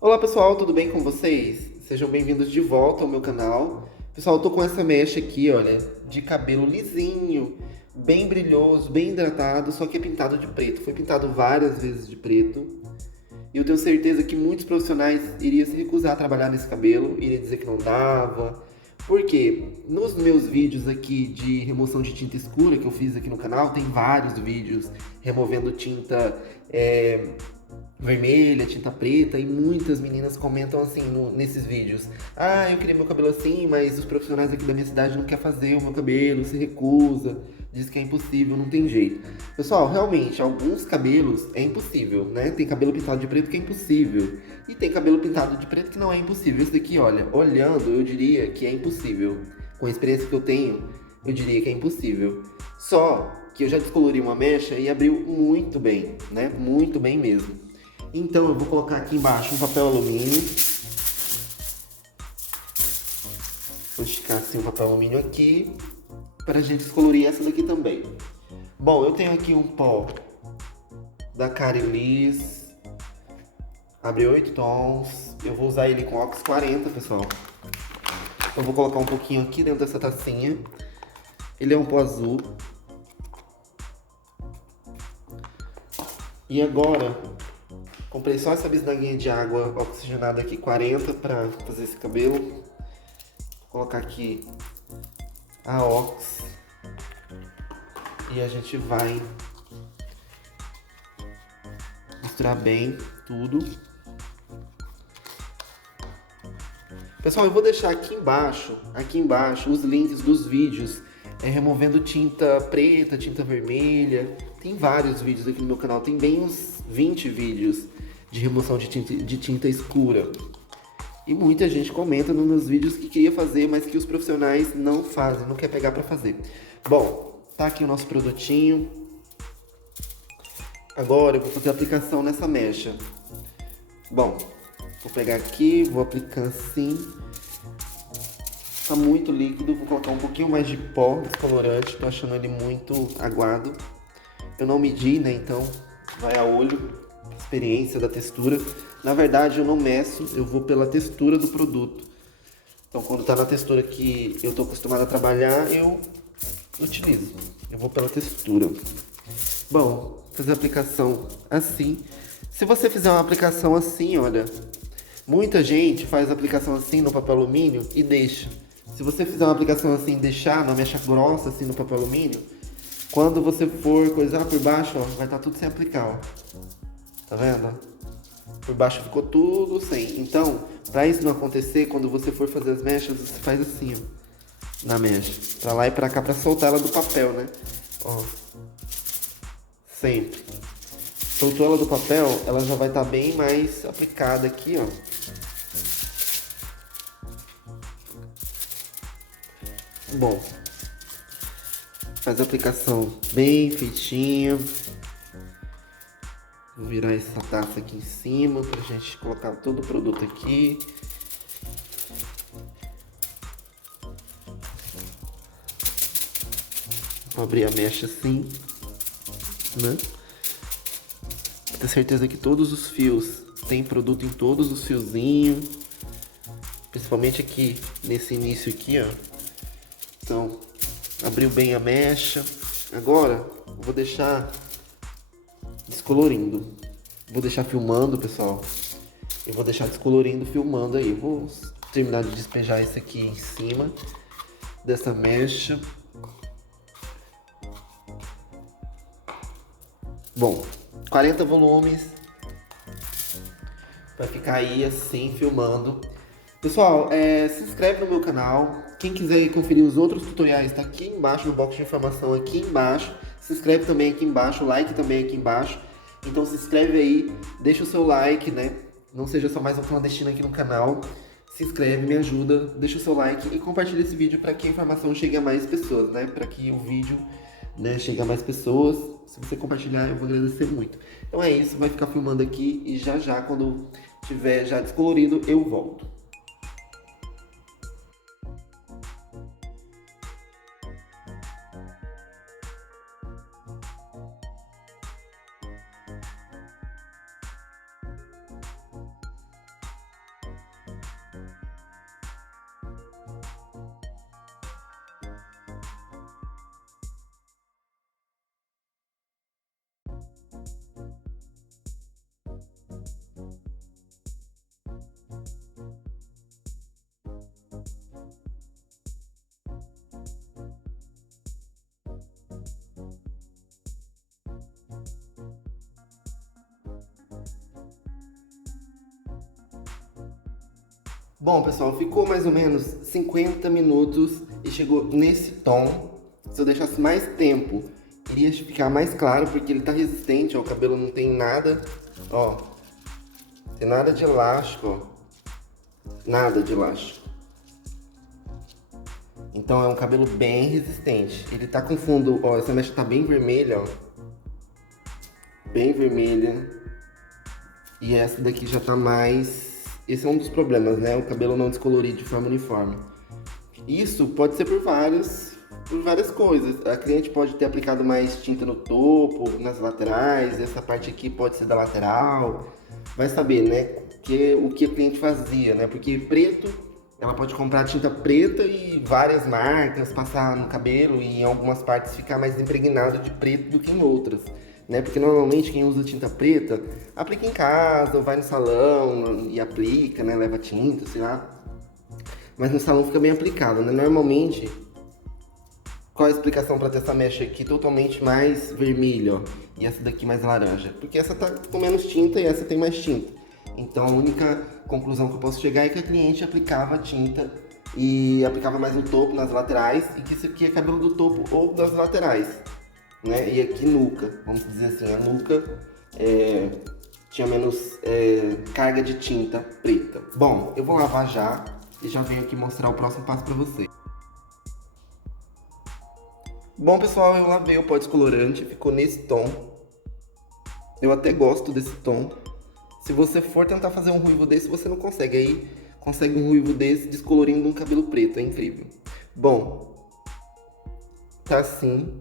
Olá pessoal, tudo bem com vocês? Sejam bem-vindos de volta ao meu canal. Pessoal, eu tô com essa mecha aqui, olha, de cabelo lisinho, bem brilhoso, bem hidratado, só que é pintado de preto. Foi pintado várias vezes de preto. E eu tenho certeza que muitos profissionais iriam se recusar a trabalhar nesse cabelo, iriam dizer que não dava. Porque nos meus vídeos aqui de remoção de tinta escura que eu fiz aqui no canal, tem vários vídeos removendo tinta vermelha, tinta preta, e muitas meninas comentam assim nesses vídeos: ah, eu queria meu cabelo assim, mas os profissionais aqui da minha cidade não querem fazer o meu cabelo, se recusa, diz que é impossível, não tem jeito. Pessoal, realmente, alguns cabelos é impossível, né? Tem cabelo pintado de preto que é impossível, e tem cabelo pintado de preto que não é impossível. Esse daqui, olha, olhando, eu diria que é impossível. Com a experiência que eu tenho, eu diria que é impossível. Só que eu já descolori uma mecha e abriu muito bem, né? Muito bem mesmo. Então eu vou colocar aqui embaixo um papel alumínio. Vou esticar assim o papel alumínio aqui para a gente descolorir essa daqui também. Bom, eu tenho aqui um pó da Carilis, abre 8 tons. Eu vou usar ele com Ox 40, pessoal. Eu vou colocar um pouquinho aqui dentro dessa tacinha. Ele é um pó azul. E agora, comprei só essa bisnaguinha de água oxigenada aqui, 40, para fazer esse cabelo. Vou colocar aqui a Ox. E a gente vai misturar bem tudo. Pessoal, eu vou deixar aqui embaixo, os links dos vídeos removendo tinta preta, tinta vermelha. Tem vários vídeos aqui no meu canal, tem bem uns 20 vídeos de remoção de tinta escura. E muita gente comenta nos meus vídeos que queria fazer, mas que os profissionais não fazem, não quer pegar para fazer. Bom, tá aqui o nosso produtinho. Agora eu vou fazer a aplicação nessa mecha. Bom, vou pegar aqui, vou aplicar assim. Tá muito líquido, vou colocar um pouquinho mais de pó descolorante, tô achando ele muito aguado. Eu não medi, né, então vai a olho, experiência da textura. Na verdade eu não meço, eu vou pela textura do produto. Então quando tá na textura que eu tô acostumado a trabalhar, eu utilizo. Eu vou pela textura. Bom, fazer a aplicação assim. Se você fizer uma aplicação assim, olha, muita gente faz a aplicação assim no papel alumínio e deixa. Se você fizer uma aplicação assim e deixar na mecha grossa assim no papel alumínio, quando você for coisar por baixo, ó, vai estar tudo sem aplicar, ó. Tá vendo? Por baixo ficou tudo sem. Então, para isso não acontecer, quando você for fazer as mechas, você faz assim, ó, na mecha, pra lá e pra cá, pra soltar ela do papel, né? Ó, sempre. Soltou ela do papel, ela já vai estar bem mais aplicada aqui, ó. Bom, faz a aplicação bem feitinha. Vou virar essa taça aqui em cima pra gente colocar todo o produto aqui. Vou abrir a mecha assim, né? Pra ter certeza que todos os fios tem produto em todos os fiozinhos. Principalmente aqui, nesse início aqui, ó. Então, abriu bem a mecha. Agora, eu vou deixar descolorindo. Vou deixar filmando, pessoal. Eu vou deixar descolorindo, filmando aí. Vou terminar de despejar esse aqui em cima dessa mecha. Bom, 40 volumes. Vai ficar aí assim, filmando. Pessoal, se inscreve no meu canal. Quem quiser conferir os outros tutoriais, tá aqui embaixo no box de informação, aqui embaixo. Se inscreve também aqui embaixo, o like também aqui embaixo. Então se inscreve aí, deixa o seu like, né? Não seja só mais um clandestino aqui no canal. Se inscreve, me ajuda, deixa o seu like e compartilha esse vídeo para que a informação chegue a mais pessoas, né? Para que o vídeo, né, chegue a mais pessoas. Se você compartilhar, eu vou agradecer muito. Então é isso, vai ficar filmando aqui e já já, quando tiver já descolorido, eu volto. Bom, pessoal, ficou mais ou menos 50 minutos e chegou nesse tom. Se eu deixasse mais tempo, iria ficar mais claro, porque ele tá resistente, ó, o cabelo não tem nada, ó, tem nada de elástico, ó, nada de elástico. Então é um cabelo bem resistente. Ele tá com fundo, ó, essa mecha tá bem vermelha, ó, bem vermelha. E essa daqui já tá mais... Esse é um dos problemas, né? O cabelo não descolorir de forma uniforme. Isso pode ser por várias coisas. A cliente pode ter aplicado mais tinta no topo, nas laterais, essa parte aqui pode ser da lateral. Vai saber, né? O que a cliente fazia, né? Porque preto, ela pode comprar tinta preta e várias marcas, passar no cabelo e em algumas partes ficar mais impregnado de preto do que em outras. Né? Porque normalmente quem usa tinta preta aplica em casa, ou vai no salão e aplica, né? Leva tinta, sei lá. Mas no salão fica bem aplicado, né? Normalmente, qual a explicação para ter essa mecha aqui totalmente mais vermelha, ó, e essa daqui mais laranja? Porque essa tá com menos tinta e essa tem mais tinta. Então a única conclusão que eu posso chegar é que a cliente aplicava tinta e aplicava mais no topo, nas laterais, e que isso aqui é cabelo do topo ou das laterais. Né? E aqui nuca, vamos dizer assim, a nuca tinha menos carga de tinta preta. Bom, eu vou lavar já e já venho aqui mostrar o próximo passo pra você. Bom, pessoal, eu lavei o pó descolorante, ficou nesse tom. Eu até gosto desse tom. Se você for tentar fazer um ruivo desse, você não consegue. Aí consegue um ruivo desse descolorindo um cabelo preto, é incrível. Bom, tá assim.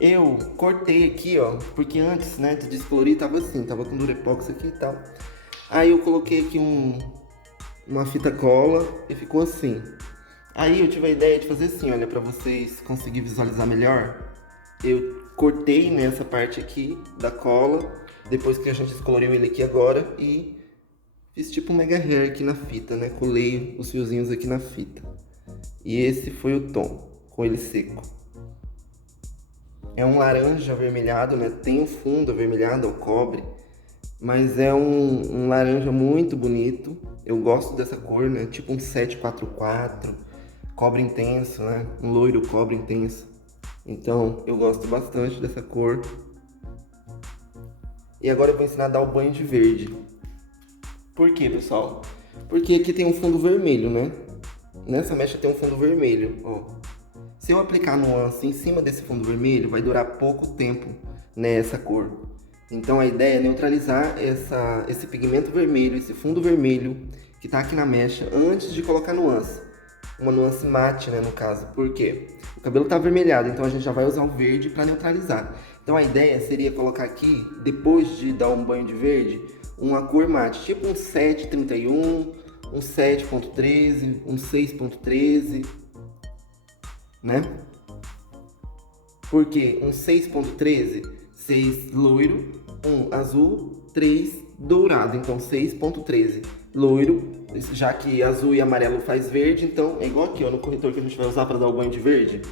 Eu cortei aqui, ó, porque antes, né, de descolorir tava assim, tava com durepox aqui e tal. Aí eu coloquei aqui uma fita cola e ficou assim. Aí eu tive a ideia de fazer assim, olha, pra vocês conseguirem visualizar melhor. Eu cortei nessa parte aqui da cola, depois que a gente descoloriu ele aqui agora, e fiz tipo um mega hair aqui na fita, né, colei os fiozinhos aqui na fita. E esse foi o tom, com ele seco. É um laranja avermelhado, né? Tem um fundo avermelhado, o cobre. Mas é um laranja muito bonito. Eu gosto dessa cor, né? Tipo um 744. Cobre intenso, né? Um loiro cobre intenso. Então, eu gosto bastante dessa cor. E agora eu vou ensinar a dar o banho de verde. Por quê, pessoal? Porque aqui tem um fundo vermelho, né? Nessa mecha tem um fundo vermelho, ó. Se eu aplicar nuance em cima desse fundo vermelho, vai durar pouco tempo nessa cor. Então a ideia é neutralizar esse pigmento vermelho, esse fundo vermelho que está aqui na mecha antes de colocar nuance. Uma nuance mate, né, no caso. Por quê? O cabelo está avermelhado, então a gente já vai usar o verde para neutralizar. Então a ideia seria colocar aqui, depois de dar um banho de verde, uma cor mate, tipo um 731, um 7.13, um 6.13. Né? Porque um 6.13, 6 loiro, 1 azul, 3 dourado. Então 6.13 loiro, já que azul e amarelo faz verde, então é igual aqui, ó, no corretor que a gente vai usar para dar o banho de verde.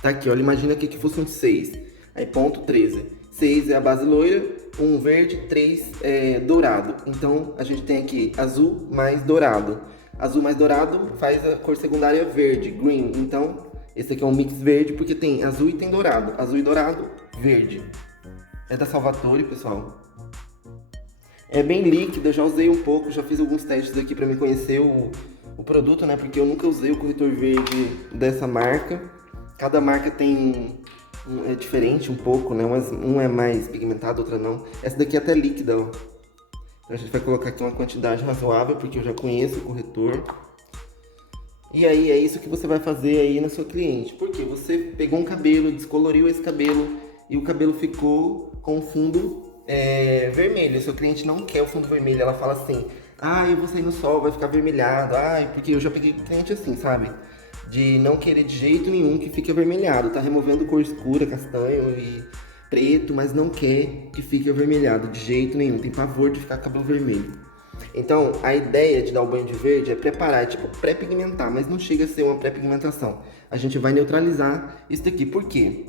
Tá aqui, ó, imagina aqui que fosse um 6, aí ponto 13. 6 é a base loira, 1 verde, 3 é dourado. Então a gente tem aqui azul mais dourado. Azul mais dourado faz a cor secundária verde, green. Então, esse aqui é um mix verde porque tem azul e tem dourado. Azul e dourado, verde. É da Salvatore, pessoal. É bem líquido, eu já usei um pouco, já fiz alguns testes aqui pra me conhecer o produto, né? Porque eu nunca usei o corretor verde dessa marca. Cada marca é diferente um pouco, né? Um é mais pigmentado, outra não. Essa daqui é até líquida, ó. Então a gente vai colocar aqui uma quantidade razoável, porque eu já conheço o corretor. E aí é isso que você vai fazer aí na sua cliente. Porque você pegou um cabelo, descoloriu esse cabelo e o cabelo ficou com o fundo vermelho. O seu cliente não quer o fundo vermelho. Ela fala assim, eu vou sair no sol, vai ficar avermelhado. Porque eu já peguei cliente assim, sabe? De não querer de jeito nenhum que fique avermelhado. Tá removendo cor escura, castanho e preto, mas não quer que fique avermelhado de jeito nenhum, tem pavor de ficar cabelo vermelho. Então, a ideia de dar o banho de verde é preparar, tipo pré-pigmentar, mas não chega a ser uma pré-pigmentação. A gente vai neutralizar isso daqui, por quê?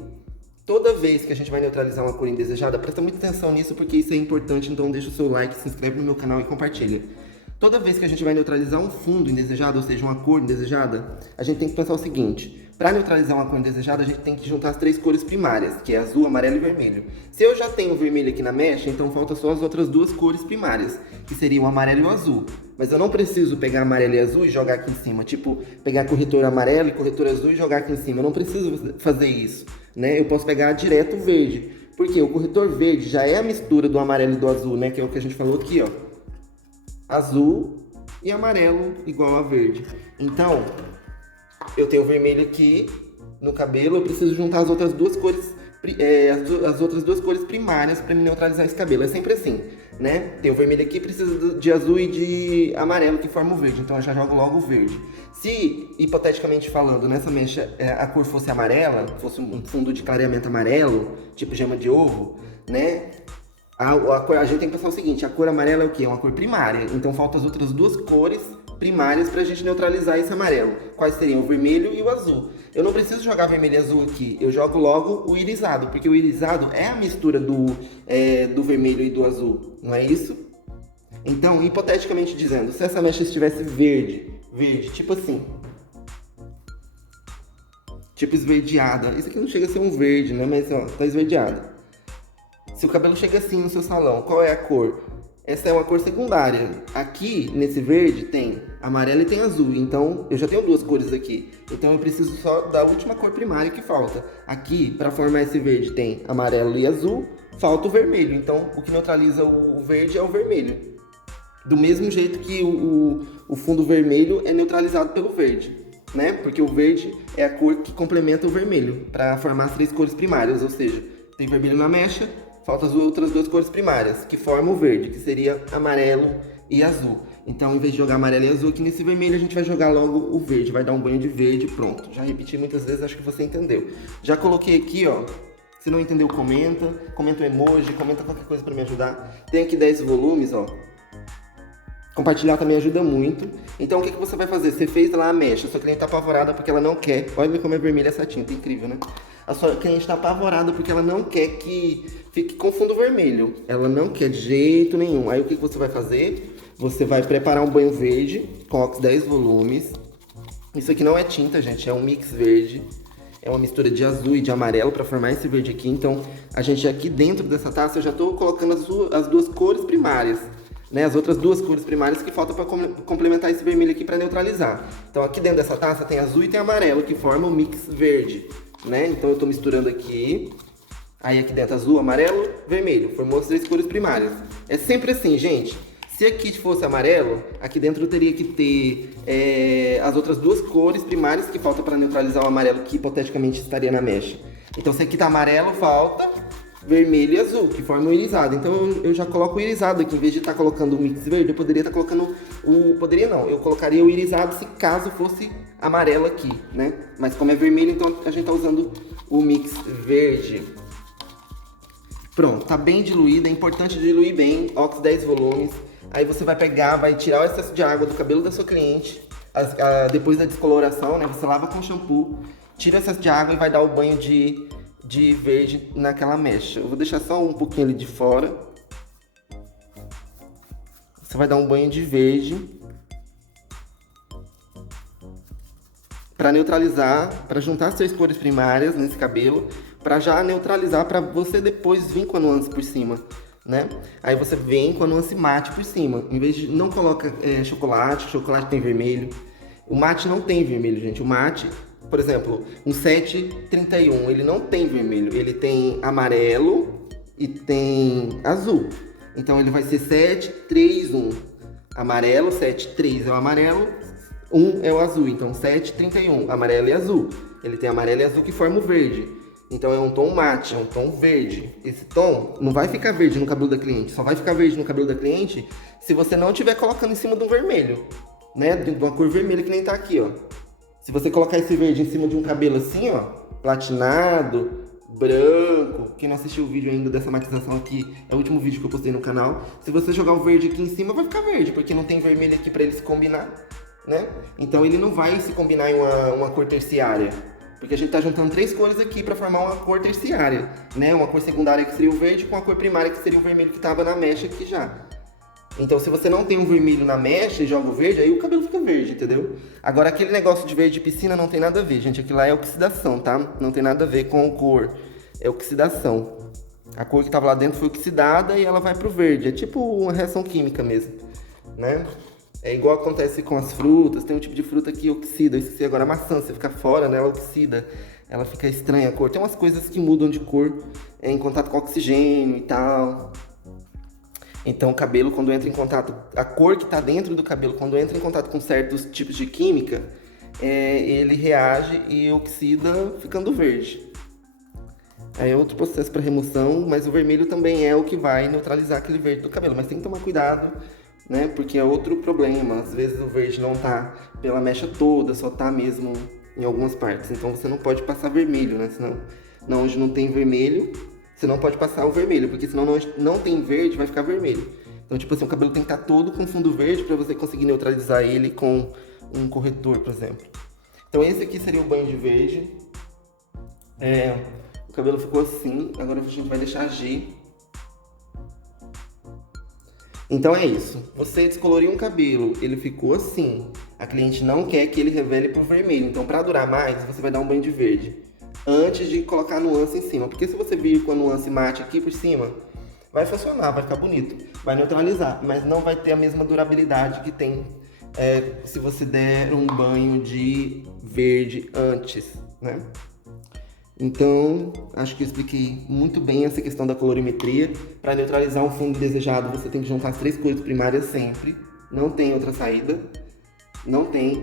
Toda vez que a gente vai neutralizar uma cor indesejada, presta muita atenção nisso porque isso é importante, então deixa o seu like, se inscreve no meu canal e compartilha. Toda vez que a gente vai neutralizar um fundo indesejado, ou seja, uma cor indesejada, a gente tem que pensar o seguinte: para neutralizar uma cor indesejada, a gente tem que juntar as 3 cores primárias, que é azul, amarelo e vermelho. Se eu já tenho o vermelho aqui na mecha, então falta só as outras 2 cores primárias, que seriam o amarelo e o azul. Mas eu não preciso pegar amarelo e azul e jogar aqui em cima, tipo, pegar corretor amarelo e corretor azul e jogar aqui em cima. Eu não preciso fazer isso, né? Eu posso pegar direto o verde, porque o corretor verde já é a mistura do amarelo e do azul, né? Que é o que a gente falou aqui, ó. Azul e amarelo igual a verde. Então, eu tenho vermelho aqui no cabelo, eu preciso juntar as outras 2 cores, as outras 2 cores primárias para me neutralizar esse cabelo. É sempre assim, né? Tem o vermelho aqui, precisa de azul e de amarelo que forma o verde, então eu já jogo logo o verde. Se, hipoteticamente falando, nessa mecha a cor fosse amarela, fosse um fundo de clareamento amarelo, tipo gema de ovo, né? A gente tem que pensar o seguinte: a cor amarela é o quê? É uma cor primária. Então faltam as outras 2 cores primárias pra gente neutralizar esse amarelo. Quais seriam? O vermelho e o azul. Eu não preciso jogar vermelho e azul aqui. Eu jogo logo o irisado, porque o irisado é a mistura do vermelho e do azul. Não é isso? Então, hipoteticamente dizendo, se essa mecha estivesse verde, tipo assim, tipo esverdeada. Isso aqui não chega a ser um verde, né? Mas ó, tá esverdeada. Se o cabelo chega assim no seu salão, qual é a cor? Essa é uma cor secundária. Aqui, nesse verde, tem amarelo e tem azul. Então, eu já tenho 2 cores aqui. Então, eu preciso só da última cor primária que falta. Aqui, para formar esse verde, tem amarelo e azul. Falta o vermelho. Então, o que neutraliza o verde é o vermelho. Do mesmo jeito que o fundo vermelho é neutralizado pelo verde, né? Porque o verde é a cor que complementa o vermelho para formar as 3 cores primárias. Ou seja, tem vermelho na mecha, faltam as outras 2 cores primárias, que formam o verde, que seria amarelo e azul. Então, em vez de jogar amarelo e azul aqui nesse vermelho, a gente vai jogar logo o verde. Vai dar um banho de verde, pronto. Já repeti muitas vezes, acho que você entendeu. Já coloquei aqui, ó. Se não entendeu, comenta um emoji, comenta qualquer coisa para me ajudar. Tem aqui 10 volumes, ó. Compartilhar também ajuda muito. Então, o que você vai fazer? Você fez lá a mecha, sua cliente tá apavorada porque ela não quer. Olha como é vermelha essa tinta, incrível, né? A sua cliente tá apavorada porque ela não quer que fique com fundo vermelho. Ela não quer de jeito nenhum. Aí, o que você vai fazer? Você vai preparar um banho verde com Ox 10 volumes. Isso aqui não é tinta, gente, é um mix verde. É uma mistura de azul e de amarelo para formar esse verde aqui. Então, a gente aqui dentro dessa taça, eu já tô colocando as 2 cores primárias. Né, as outras 2 cores primárias que faltam para complementar esse vermelho aqui para neutralizar. Então aqui dentro dessa taça tem azul e tem amarelo que formam o mix verde, né? Então eu estou misturando aqui, aí aqui dentro azul, amarelo, vermelho, formou as 3 cores primárias. É sempre assim, gente. Se aqui fosse amarelo, aqui dentro teria que ter as outras 2 cores primárias que faltam para neutralizar o amarelo que hipoteticamente estaria na mecha. Então se aqui tá amarelo, falta vermelho e azul, que formam o irisado. Então eu já coloco o irisado aqui. Em vez de estar colocando o mix verde, eu poderia estar colocando Poderia não, eu colocaria o irisado se caso fosse amarelo aqui, né? Mas como é vermelho, então a gente tá usando o mix verde. Pronto, tá bem diluído. É importante diluir bem, Ox 10 volumes. Aí você vai pegar, vai tirar o excesso de água do cabelo da sua cliente. Depois da descoloração, né? Você lava com shampoo, tira o excesso de água e vai dar o banho de verde naquela mecha. Eu vou deixar só um pouquinho ali de fora. Você vai dar um banho de verde para neutralizar, para juntar as 3 cores primárias nesse cabelo, para já neutralizar, para você depois vir com a nuance por cima, né? Aí você vem com a nuance mate por cima. Em vez de não coloca chocolate tem vermelho. O mate não tem vermelho, gente. O mate, por exemplo, um 731, ele não tem vermelho, ele tem amarelo e tem azul. Então ele vai ser 731. Amarelo, 73 é o amarelo, 1 é o azul. Então 731, amarelo e azul. Ele tem amarelo e azul que forma o verde. Então é um tom mate, é um tom verde. Esse tom não vai ficar verde no cabelo da cliente, só vai ficar verde no cabelo da cliente se você não estiver colocando em cima de um vermelho, né? De uma cor vermelha que nem tá aqui, ó. Se você colocar esse verde em cima de um cabelo assim, ó, platinado, branco, quem não assistiu o vídeo ainda dessa matização aqui, é o último vídeo que eu postei no canal. Se você jogar o verde aqui em cima, vai ficar verde, porque não tem vermelho aqui pra ele se combinar, né? Então ele não vai se combinar em uma cor terciária, porque a gente tá juntando 3 cores aqui pra formar uma cor terciária, né? Uma cor secundária que seria o verde com a cor primária que seria o vermelho que tava na mecha aqui já. Então, se você não tem um vermelho na mecha e joga o verde, aí o cabelo fica verde, entendeu? Agora, aquele negócio de verde de piscina não tem nada a ver, gente. Aquilo lá é oxidação, tá? Não tem nada a ver com cor. É oxidação. A cor que tava lá dentro foi oxidada e ela vai pro verde. É tipo uma reação química mesmo, né? É igual acontece com as frutas. Tem um tipo de fruta que oxida. Eu esqueci agora, a maçã, você fica fora, né? Ela oxida. Ela fica estranha a cor. Tem umas coisas que mudam de cor em contato com oxigênio e tal. Então o cabelo, quando entra em contato, a cor que está dentro do cabelo, quando entra em contato com certos tipos de química, ele reage e oxida ficando verde. Aí é outro processo para remoção, mas o vermelho também é o que vai neutralizar aquele verde do cabelo. Mas tem que tomar cuidado, né? Porque é outro problema. Às vezes o verde não tá pela mecha toda, só tá mesmo em algumas partes. Então você não pode passar vermelho, né? Senão, onde não tem vermelho, você não pode passar o vermelho, porque senão não tem verde, vai ficar vermelho. Então, tipo assim, o cabelo tem que estar todo com fundo verde para você conseguir neutralizar ele com um corretor, por exemplo. Então esse aqui seria o banho de verde. O cabelo ficou assim, agora a gente vai deixar agir. Então é isso. Você descoloriu um cabelo, ele ficou assim. A cliente não quer que ele revele pro vermelho. Então, para durar mais, você vai dar um banho de verde antes de colocar a nuance em cima. Porque se você vir com a nuance mate aqui por cima, vai funcionar, vai ficar bonito, vai neutralizar, mas não vai ter a mesma durabilidade que tem se você der um banho de verde antes, né? Então, acho que eu expliquei muito bem essa questão da colorimetria. Para neutralizar um fundo desejado, você tem que juntar as 3 cores primárias sempre. Não tem outra saída. Não tem.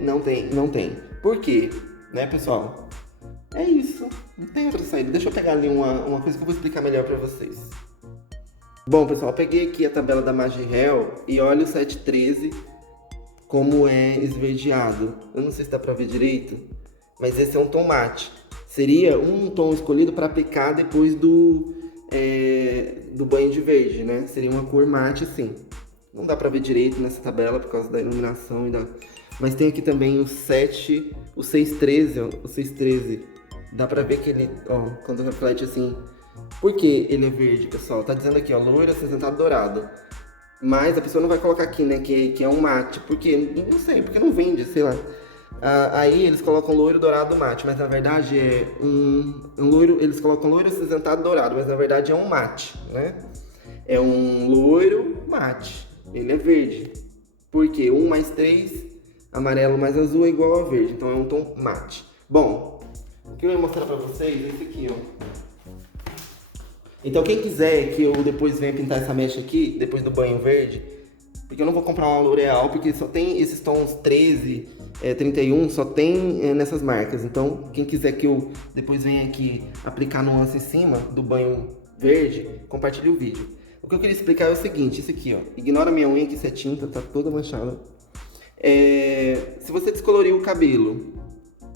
Por quê? Né, pessoal? É isso. Não tem outra saída. Deixa eu pegar ali uma coisa que eu vou explicar melhor para vocês. Bom, pessoal, eu peguei aqui a tabela da Magirel e olha o 713 como é esverdeado. Eu não sei se dá para ver direito, mas esse é um tom mate. Seria um tom escolhido para aplicar depois do banho de verde, né? Seria uma cor mate assim. Não dá para ver direito nessa tabela por causa da iluminação e da... Mas tem aqui também o 613, ó, o 613. Dá para ver que ele, ó, quando reflete assim. Por que ele é verde, pessoal? Tá dizendo aqui, ó, loiro, acinzentado, dourado. Mas a pessoa não vai colocar aqui, né, que é um mate. Por quê? Não sei, porque não vende, sei lá. Aí eles colocam loiro, dourado, mate, mas na verdade é um loiro, eles colocam loiro, acinzentado, dourado, mas na verdade é um mate, né? É um loiro mate, ele é verde. Por quê? 1 mais 3, amarelo mais azul é igual a verde, então é um tom mate. Bom, o que eu ia mostrar pra vocês é esse aqui, ó. Então quem quiser que eu depois venha pintar essa mecha aqui, depois do banho verde, porque eu não vou comprar uma L'Oreal, porque só tem esses tons 13, 31, só tem nessas marcas. Então, quem quiser que eu depois venha aqui aplicar nuance em cima do banho verde, compartilhe o vídeo. O que eu queria explicar é o seguinte, isso aqui, ó. Ignora minha unha que isso é tinta, tá toda manchada. Se você descoloriu o cabelo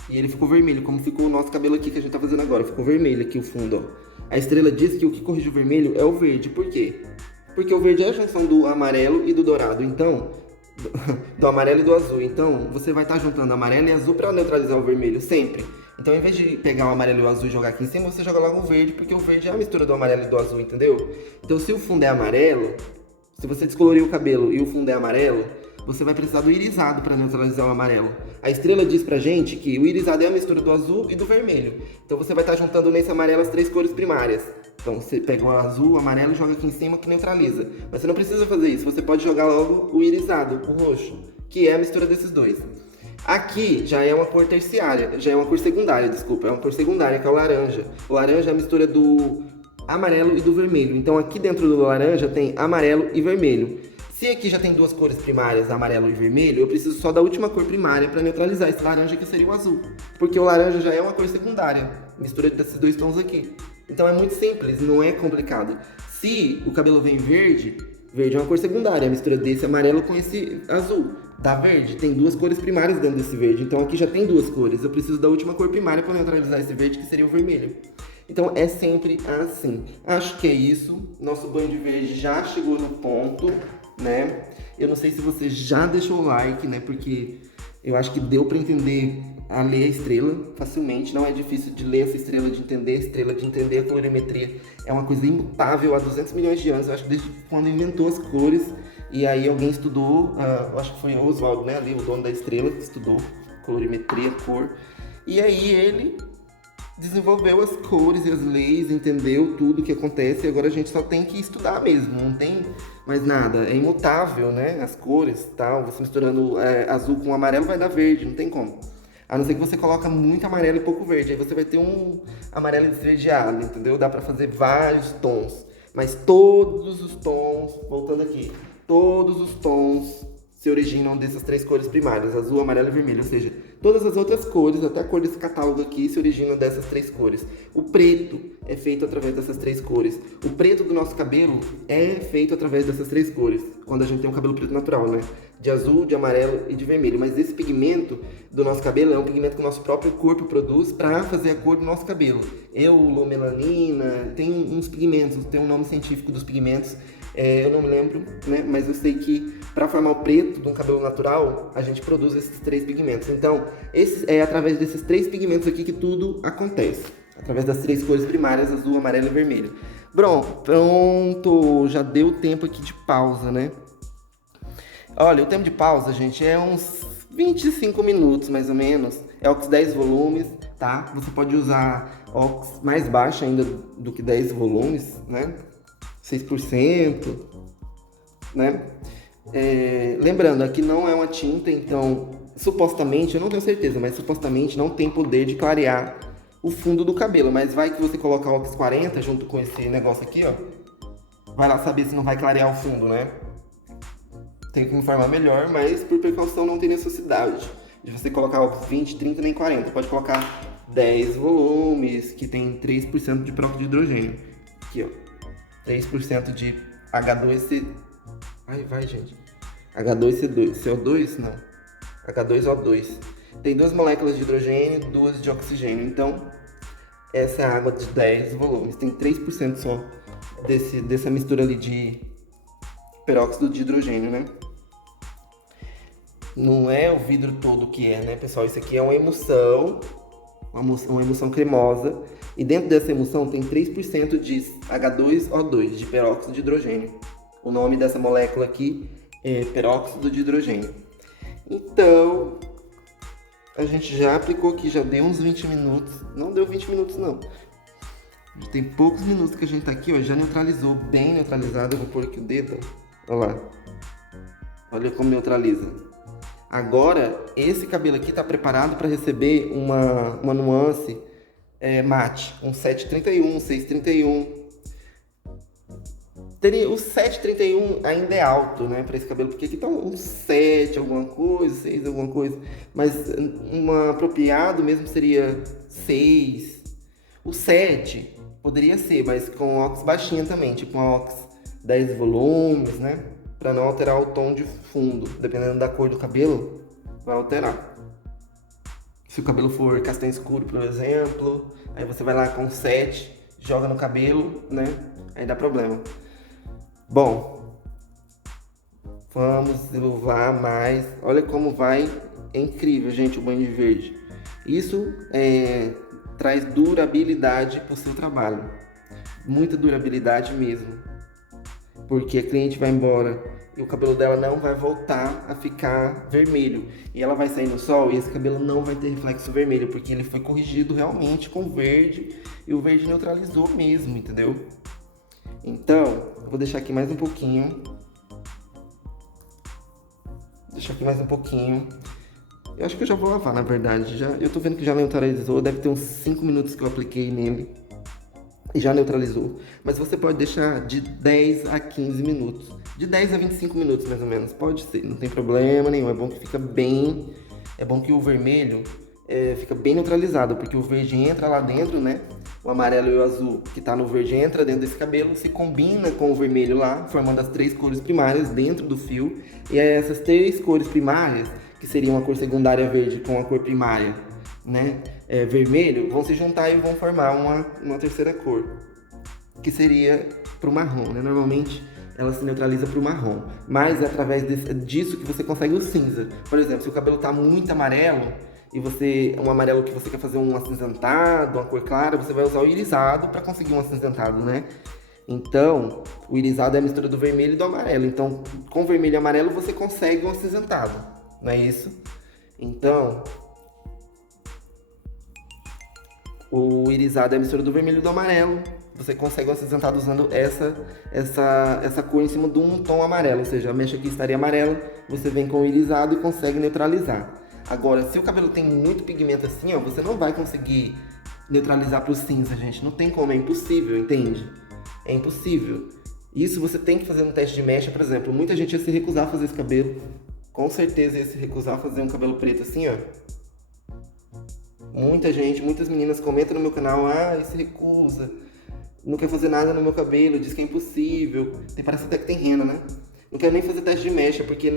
e ele ficou vermelho, como ficou o nosso cabelo aqui que a gente tá fazendo agora, ficou vermelho aqui o fundo, ó. A estrela diz que o que corrige o vermelho é o verde. Por quê? Porque o verde é a junção do amarelo e do dourado, então, do amarelo e do azul. Então, você vai estar juntando amarelo e azul para neutralizar o vermelho, sempre. Então, em vez de pegar o amarelo e o azul e jogar aqui em cima, você joga logo o verde, porque o verde é a mistura do amarelo e do azul, entendeu? Então, se o fundo é amarelo, se você descolorir o cabelo e o fundo é amarelo, você vai precisar do irisado para neutralizar o amarelo. A estrela diz pra gente que o irisado é a mistura do azul e do vermelho. Então você vai estar juntando nesse amarelo as 3 cores primárias. Então você pega o azul, o amarelo e joga aqui em cima que neutraliza. Mas você não precisa fazer isso, você pode jogar logo o irisado, o roxo, que é a mistura desses dois. Aqui já é uma cor terciária, já é uma cor secundária, desculpa, é uma cor secundária que é o laranja. O laranja é a mistura do amarelo e do vermelho. Então aqui dentro do laranja tem amarelo e vermelho. Se aqui já tem 2 cores primárias, amarelo e vermelho, eu preciso só da última cor primária para neutralizar esse laranja que seria o azul. Porque o laranja já é uma cor secundária, mistura desses 2 tons aqui. Então é muito simples, não é complicado. Se o cabelo vem verde, verde é uma cor secundária, a mistura desse amarelo com esse azul. Dá verde, tem 2 cores primárias dentro desse verde, então aqui já tem 2 cores. Eu preciso da última cor primária para neutralizar esse verde, que seria o vermelho. Então é sempre assim. Acho que é isso. Nosso banho de verde já chegou no ponto, né? Eu não sei se você já deixou o like, né? Porque eu acho que deu para entender a ler a estrela facilmente. Não é difícil de ler essa estrela, de entender a estrela, de entender a colorimetria. É uma coisa imutável há 200 milhões de anos. Eu acho que desde quando inventou as cores E aí alguém estudou, eu acho que foi o Oswaldo, né, ali, o dono da Estrela, que estudou colorimetria, cor. E aí ele desenvolveu as cores e as leis, entendeu tudo o que acontece, e agora a gente só tem que estudar mesmo, não tem mais nada. É imutável, né, as cores, tal, você misturando azul com amarelo vai dar verde, não tem como. A não ser que você coloca muito amarelo e pouco verde, aí você vai ter um amarelo esverdeado, entendeu? Dá pra fazer vários tons, mas todos os tons, voltando aqui, todos os tons se originam dessas três cores primárias, azul, amarelo e vermelho, ou seja, todas as outras cores, até a cor desse catálogo aqui, se originam dessas três cores. O preto é feito através dessas três cores. O preto do nosso cabelo é feito através dessas três cores, quando a gente tem um cabelo preto natural, né? De azul, de amarelo e de vermelho. Mas esse pigmento do nosso cabelo é um pigmento que o nosso próprio corpo produz para fazer a cor do nosso cabelo. Eulomelanina, tem uns pigmentos, tem um nome científico dos pigmentos, eu não me lembro, né? Mas eu sei que para formar o preto de um cabelo natural, a gente produz esses três pigmentos. Então, é através desses três pigmentos aqui que tudo acontece. Através das três cores primárias, azul, amarelo e vermelho. Pronto, já deu tempo aqui de pausa, né? Olha, o tempo de pausa, gente, é uns 25 minutos, mais ou menos. É ox 10 volumes, tá? Você pode usar ox mais baixo ainda do que 10 volumes, né? 6%, né? Lembrando, aqui não é uma tinta, então, supostamente, eu não tenho certeza, mas supostamente não tem poder de clarear o fundo do cabelo. Mas vai que você coloca o Ox 40 junto com esse negócio aqui, ó. Vai lá saber se não vai clarear o fundo, né? Tem que me informar melhor, mas por precaução não tem necessidade de você colocar Ox 20, 30 nem 40. Pode colocar 10 volumes, que tem 3% de peróxido de hidrogênio. Aqui, ó. 3% de H2C... Vai, gente. H2CO2? Não. H2O2. Tem duas moléculas de hidrogênio e duas de oxigênio. Então, essa é a água de 10 volumes. Tem 3% só dessa mistura ali de peróxido de hidrogênio, né? Não é o vidro todo que é, né, pessoal? Isso aqui é uma emulsão, uma emulsão cremosa. E dentro dessa emulsão tem 3% de H2O2, de peróxido de hidrogênio. O nome dessa molécula aqui é peróxido de hidrogênio. Então, a gente já aplicou aqui, já deu uns 20 minutos. Não deu 20 minutos, não. Tem poucos minutos que a gente tá aqui, ó, já neutralizou, bem neutralizado. Eu vou pôr aqui o dedo, ó. Olha lá. Olha como neutraliza. Agora, esse cabelo aqui tá preparado para receber uma nuance mate, um 731, 631. O 731 ainda é alto, né, para esse cabelo, porque aqui tá um 7 alguma coisa, 6 alguma coisa, mas um apropriado mesmo seria 6. O 7 poderia ser, mas com ox baixinha também, tipo uma ox 10 volumes, né, para não alterar o tom de fundo, dependendo da cor do cabelo, vai alterar. Se o cabelo for castanho escuro, por exemplo, aí você vai lá com 7, joga no cabelo, né, aí dá problema. Bom, vamos iluvar mais. Olha como vai, é incrível, gente, o banho de verde. Isso traz durabilidade para o seu trabalho, muita durabilidade mesmo, porque a cliente vai embora e o cabelo dela não vai voltar a ficar vermelho, e ela vai sair no sol e esse cabelo não vai ter reflexo vermelho, porque ele foi corrigido realmente com verde e o verde neutralizou mesmo, entendeu? Então, eu vou deixar aqui mais um pouquinho. Eu acho que eu já vou lavar, na verdade. Eu tô vendo que já neutralizou. Deve ter uns 5 minutos que eu apliquei nele. E já neutralizou. Mas você pode deixar de 10 a 15 minutos. De 10 a 25 minutos, mais ou menos. Pode ser, não tem problema nenhum. É bom que fica bem... É bom que o vermelho fica bem neutralizado, porque o verde entra lá dentro, né? O amarelo e o azul que tá no verde entra dentro desse cabelo, se combina com o vermelho lá, formando as três cores primárias dentro do fio. E aí essas três cores primárias, que seriam a cor secundária verde com a cor primária, né, vermelho, vão se juntar e vão formar uma terceira cor, que seria pro marrom, né? Normalmente ela se neutraliza pro marrom, mas é através disso que você consegue o cinza. Por exemplo, se o cabelo tá muito amarelo, e um amarelo que você quer fazer um acinzentado, uma cor clara, você vai usar o irisado para conseguir um acinzentado, né? Então, o irisado é a mistura do vermelho e do amarelo. Então, com vermelho e amarelo você consegue um acinzentado, não é isso? Então, o irisado é a mistura do vermelho e do amarelo. Você consegue um acinzentado usando essa cor em cima de um tom amarelo. Ou seja, a mecha aqui estaria amarela, você vem com o irisado e consegue neutralizar. Agora, se o cabelo tem muito pigmento assim, ó, você não vai conseguir neutralizar pro cinza, gente. Não tem como, é impossível, entende? É impossível. Isso você tem que fazer no teste de mecha, por exemplo. Muita gente ia se recusar a fazer esse cabelo. Com certeza ia se recusar a fazer um cabelo preto assim, ó. Muita gente, muitas meninas comentam no meu canal, se recusa, não quer fazer nada no meu cabelo, diz que é impossível. Parece até que tem rena, né? Não quer nem fazer teste de mecha, porque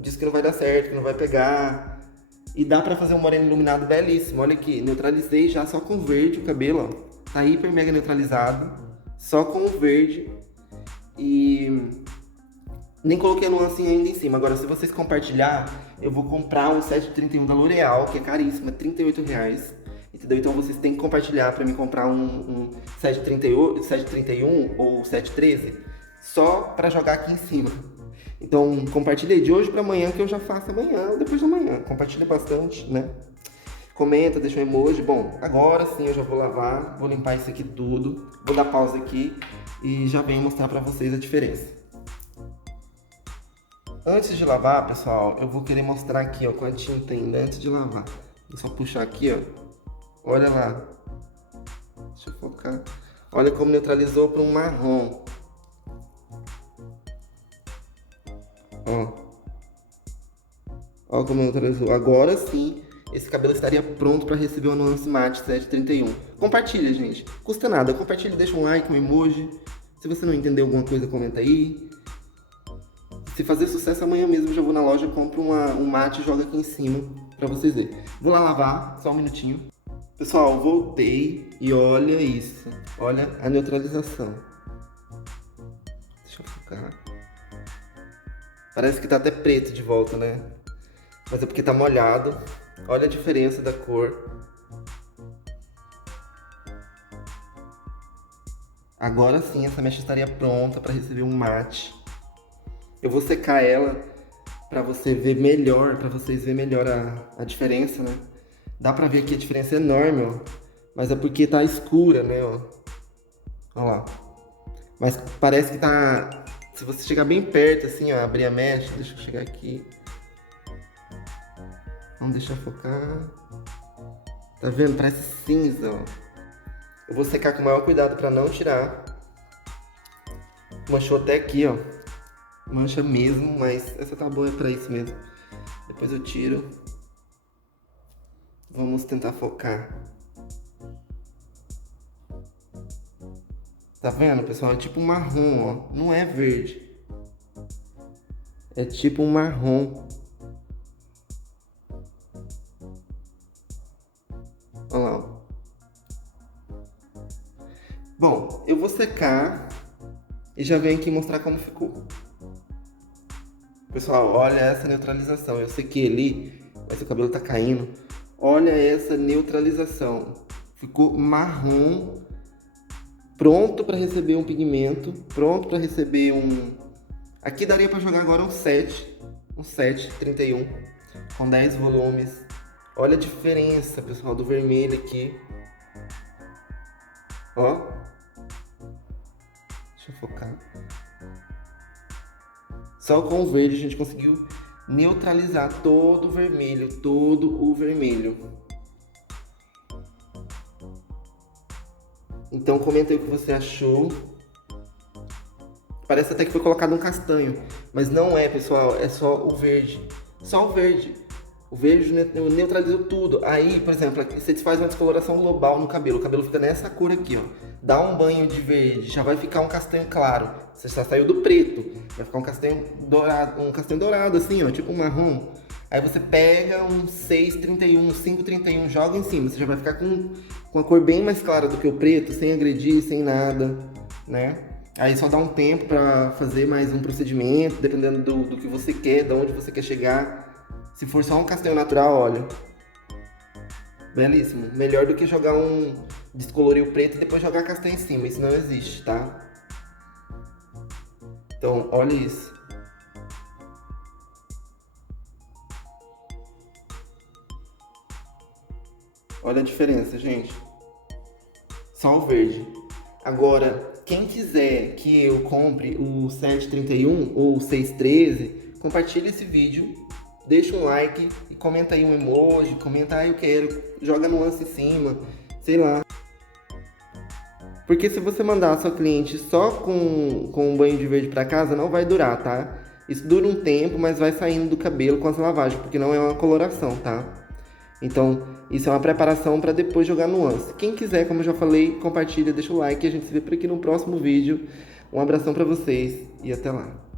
diz que não vai dar certo, que não vai pegar. E dá pra fazer um moreno iluminado belíssimo. Olha aqui, neutralizei já só com verde o cabelo, ó. Tá hiper mega neutralizado, só com o verde. E nem coloquei a nuance ainda em cima. Agora, se vocês compartilhar, eu vou comprar um 731 da L'Oreal, que é caríssimo, é R$38. Entendeu? Então vocês têm que compartilhar pra mim comprar um 731 ou 713 só pra jogar aqui em cima. Então compartilhei de hoje pra amanhã, que eu já faço amanhã ou depois de amanhã. Compartilha bastante, né? Comenta, deixa um emoji. Bom, agora sim eu já vou lavar, vou limpar isso aqui tudo. Vou dar pausa aqui e já venho mostrar pra vocês a diferença. Antes de lavar, pessoal, eu vou querer mostrar aqui, ó, com a tinta ainda, antes de lavar. Vou só puxar aqui, ó. Olha lá. Deixa eu focar. Olha como neutralizou para um marrom. Ó. Ó como neutralizou. Agora sim, esse cabelo estaria pronto para receber o nuance mate 731. Compartilha, gente. Custa nada. Compartilha, deixa um like, um emoji. Se você não entendeu alguma coisa, comenta aí. Se fazer sucesso, amanhã mesmo eu já vou na loja, compro um mate e jogo aqui em cima pra vocês verem. Vou lá lavar, só um minutinho. Pessoal, voltei e olha isso. Olha a neutralização. Deixa eu focar. Parece que tá até preto de volta, né? Mas é porque tá molhado. Olha a diferença da cor. Agora sim, essa mecha estaria pronta para receber um mate. Eu vou secar ela para você ver melhor, para vocês verem melhor a diferença, né? Dá pra ver que a diferença é enorme, ó. Mas é porque tá escura, né, ó. Olha lá. Mas parece que tá... Se você chegar bem perto, assim, ó, abrir a mecha, deixa eu chegar aqui. Vamos deixar focar. Tá vendo? Parece cinza, ó. Eu vou secar com o maior cuidado pra não tirar. Manchou até aqui, ó. Mancha mesmo, mas essa tá boa pra isso mesmo. Depois eu tiro. Vamos tentar focar. Tá vendo, pessoal? É tipo um marrom, ó. Não é verde. É tipo um marrom. Olha lá, ó. Bom, eu vou secar e já venho aqui mostrar como ficou. Pessoal, olha essa neutralização. Eu sequei ali, mas o cabelo tá caindo. Olha essa neutralização. Ficou marrom, pronto para receber um pigmento, pronto para receber um... Aqui daria para jogar agora um 731, com 10 volumes. Olha a diferença, pessoal, do vermelho aqui. Ó. Deixa eu focar. Só com o verde a gente conseguiu neutralizar todo o vermelho, Então comenta aí o que você achou. Parece até que foi colocado um castanho, mas não é, pessoal, é só o verde. Só o verde. O verde neutralizou tudo. Aí, por exemplo, aqui você faz uma descoloração global no cabelo. O cabelo fica nessa cor aqui, ó. Dá um banho de verde, já vai ficar um castanho claro. Você já saiu do preto, vai ficar um castanho dourado assim, ó, tipo um marrom. Aí você pega um 631, 531, joga em cima. Você já vai ficar com a cor bem mais clara do que o preto, sem agredir, sem nada, né? Aí só dá um tempo pra fazer mais um procedimento, dependendo do que você quer, de onde você quer chegar. Se for só um castanho natural, olha. Belíssimo. Melhor do que jogar descolorir o preto e depois jogar castanho em cima. Isso não existe, tá? Então, olha isso. Olha a diferença, gente. Só o verde. Agora, quem quiser que eu compre o 731 ou o 613, compartilha esse vídeo, deixa um like e comenta aí um emoji, comenta aí eu quero, joga nuance em cima, sei lá. Porque se você mandar a sua cliente só com um banho de verde para casa, não vai durar, tá? Isso dura um tempo, mas vai saindo do cabelo com as lavagens, porque não é uma coloração, tá? Então, isso é uma preparação para depois jogar nuance. Quem quiser, como eu já falei, compartilha, deixa o like e a gente se vê por aqui no próximo vídeo. Um abração para vocês e até lá.